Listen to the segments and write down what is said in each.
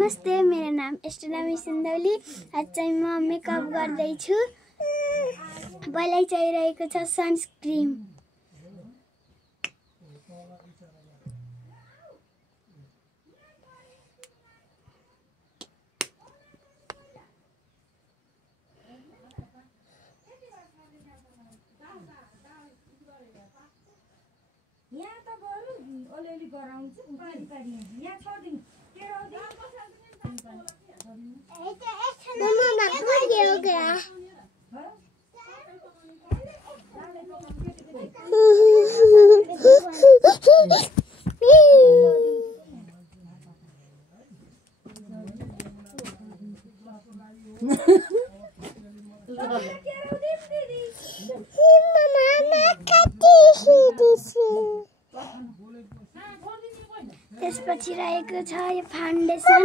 नमस्ते, मेरो नाम एस्ट्रोनमी सिन्धौली। आज चाहिँ म मेकअप गर्दैछु। पहिल्यै चाहिरहेको छ सनस्क्रिन। यहाँ त बरु अलिअलि गराउँछु पानी पानी यहाँ छोड्दिनु त्यसपछि रहेको छ यो फाउन्डेसन।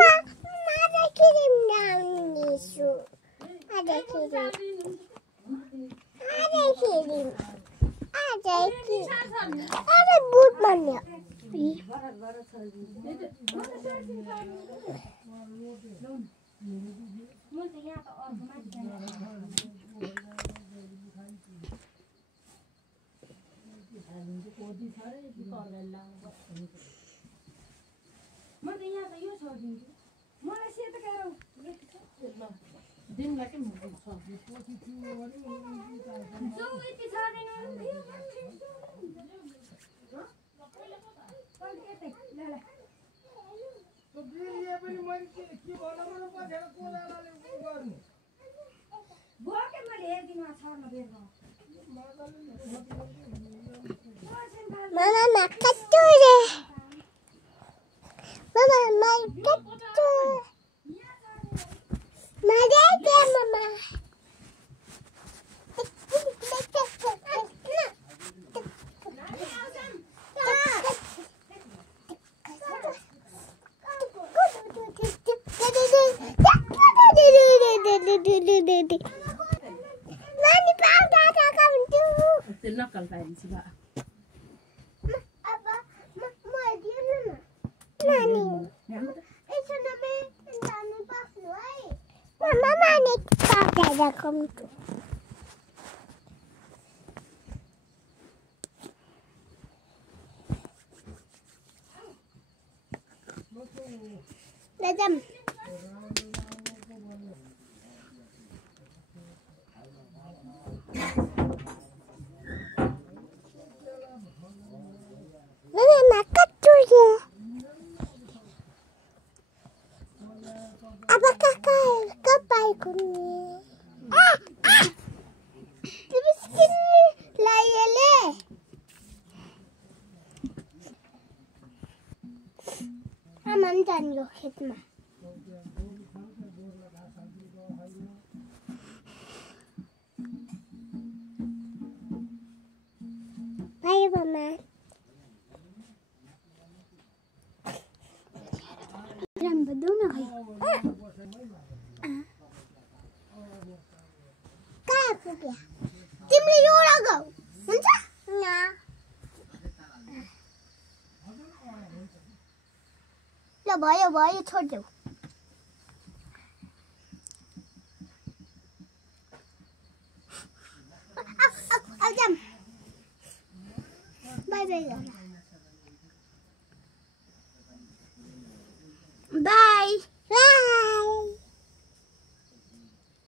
खेतमा भाइ बमा राम्रो दौन खै कहाँ पुग्यो तिमीले यो लगाऊ हुन्छ न ल भयो भयो छोड्देऊ बाई बाई बाई